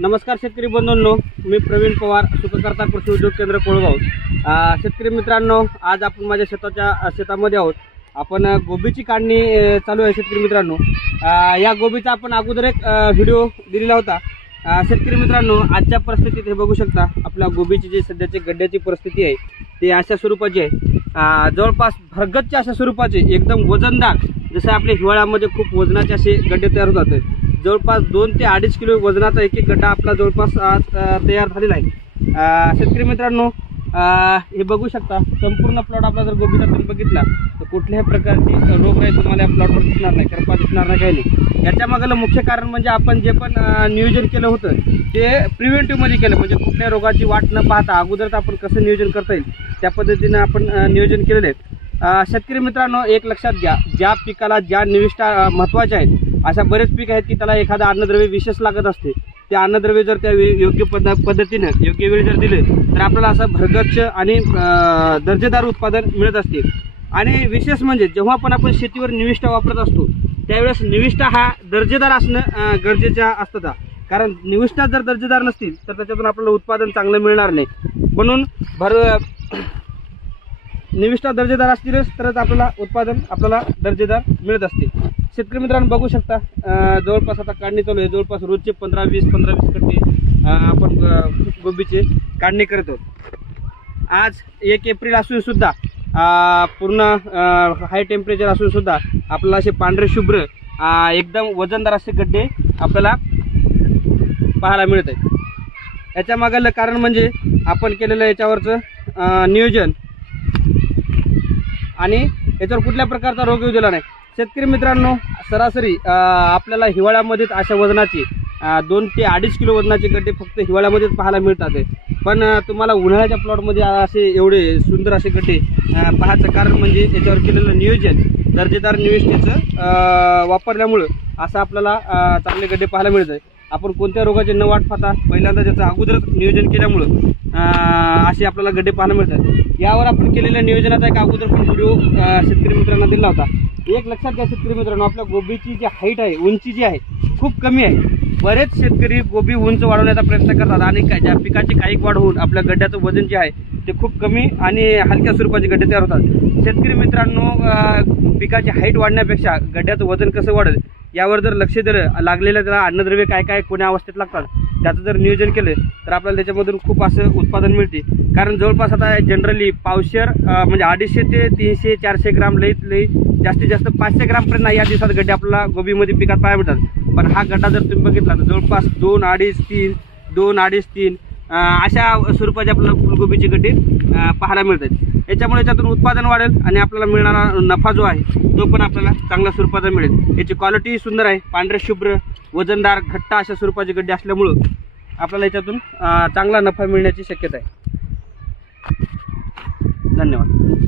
नमस्कार शेतकरी बंधूंनो, मी प्रवीण पवार, सुखकर्ता कृषी उद्योग केंद्र कोळगाव। शेतकरी मित्रांनो, आज आपण माझ्या शेतामध्ये आहोत। आपण गोबीची काढणी चालू आहे। शेतकरी मित्रांनो, या गोबीचा आपण अगोदर एक व्हिडिओ दिलेला होता। शेतकरी मित्रांनो, आजच्या परिस्थितीत हे बघू शकता, आपल्या गोबीची जी सध्याची गड्ड्याची परिस्थिती आहे ती अशा स्वरूपाची आहे। जवळपास भरगतच्या अशा स्वरूपाचे एकदम वजनदार, जसे आपल्या हिवाळ्यामध्ये खूप वजनाचे असे गड्डे तयार होतात। जवळपास 2 ते 2.5 किलो वजनाचा एक गड्डा आपला जवळपास तयार झालेला आहे। शेतकरी मित्रांनो, हे बघू शकता, संपूर्ण प्लॉट आपला जर गोबीचा तुम्ही बघितला तर कुठल्याही प्रकारची रोगराई तुम्हाला या प्लॉटवर दिसणार नाही, करपा दिसणार नाही, काही नाही। याच्या मागलं मुख्य कारण म्हणजे आपण जे पण नियोजन केलं होतं ते प्रिव्हेंटिव्हमध्ये केलं, म्हणजे कुठल्या रोगाची वाट न पाहता अगोदरच आपण कसं नियोजन करता येईल त्या पद्धतीने आपण नियोजन केलेलं आहे। शेतकरी मित्रांनो, एक लक्षात घ्या, ज्या पिकाला ज्या निविष्ठा महत्त्वाच्या आहेत, अशा बरेच पीक आहेत की त्याला एखादा अन्नद्रव्य विशेष लागत असते। ते अन्नद्रव्य जर त्या योग्य पद्धतीने योग्य वेळी जर दिले तर आपल्याला असं भरगच्च आणि दर्जेदार उत्पादन मिळत असते। आणि विशेष म्हणजे जेव्हा पण आपण शेतीवर निविष्ठा वापरत असतो त्यावेळेस निविष्ठा हा दर्जेदार असणं गरजेचं असतं, कारण निविष्ठा जर दर्जेदार नसतील तर त्याच्यातून आपल्याला उत्पादन चांगलं मिळणार नाही। म्हणून निविष्ठा दर्जेदार असतीलच तरच आपल्याला दर्जेदार मिळत असते। शेतकरी मित्रांनो, बघू शकता, जवळपास आता काढणी चालू आहे। जवळपास रोजचे 15-20 कट्टे आपण गोबीचे काढणी करत आहोत। आज 1 एप्रिल असून सुद्धा पूर्ण हाय टेम्परेचर असून सुद्धा आपल्याला असे पांढरे शुभ्र एकदम वजनदार असे गड्डे आपल्याला पाहायला मिळत आहेत। याच्या मागलं कारण म्हणजे आपण केलेलं याच्यावरचं नियोजन आणि याच्यावर कुठल्या प्रकारचा रोग येऊ दिला नाही। शेतकरी मित्रांनो, सरासरी आपल्याला हिवाळ्यामध्येच अशा वजनाची 2 ते 2.5 किलो वजनाचे गड्डे फक्त हिवाळ्यामध्येच पाहायला मिळतात। पण तुम्हाला उन्हाळ्याच्या प्लॉटमध्ये असे एवढे सुंदर असे गड्डे पाहायचं कारण म्हणजे याच्यावर केलेलं नियोजन, दर्जेदार निविष्ठेचं वापरल्यामुळं असं आपल्याला चांगले गड्डे पाहायला मिळत आहे। आपण कोणत्या रोगाचे न वाट पाहता पहिल्यांदा त्याचं अगोदरच नियोजन केल्यामुळं असे आपल्याला गड्डे पाहायला मिळतात। यावर आपण केलेल्या नियोजनाचा एक अगोदर पण व्हिडिओ शेतकरी मित्रांना दिला होता। एक लक्षात घ्या शेतकरी मित्रांनो, आपल्या गोबीची जी हाईट आहे, उंची जी आहे खूप कमी आहे। बरेच शेतकरी गोबी उंच वाढवण्याचा प्रयत्न करतात आणि ज्या पिकाची काही वाढ होऊन आपल्या गड्ड्याचं वजन जे आहे ते खूप कमी आणि हलक्या स्वरूपाचे गड्डे तयार होतात। शेतकरी मित्रांनो, पिकाची हाईट वाढण्यापेक्षा गड्ड्याचं वजन कसं वाढेल यावर जर लक्ष दिलं, लागलेल्या त्याला अन्नद्रव्य काय कोण्या अवस्थेत लागतात त्याचं जर नियोजन केलं तर आपल्याला त्याच्यामधून खूप असं उत्पादन मिळते। कारण जवळपास आता जनरली पावशेर म्हणजे 250 ते 300-400 ग्राम, लई जास्तीत जास्त 500 ग्रामपर्यंत या दिवसात गड्डे आपल्याला गोबीमध्ये पिकात पाहायला मिळतात। पण हा गड्डा जर तुम्ही बघितला तर जवळपास 2-2.5-3 अशा स्वरूपाचे आपल्याला फुलगोबीचे गड्डे पाहायला मिळतात। याच्यामुळे याच्यातून उत्पादन वाढेल आणि आपल्याला मिळणारा नफा जो आहे तो पण आपल्याला चांगल्या स्वरूपाचा मिळेल। याची क्वालिटी सुंदर आहे, पांढरे शुभ्र वजनदार घट्ट अशा स्वरूपाचे गड्डे असल्यामुळं आपल्याला याच्यातून चांगला नफा मिळण्याची शक्यता आहे। धन्यवाद।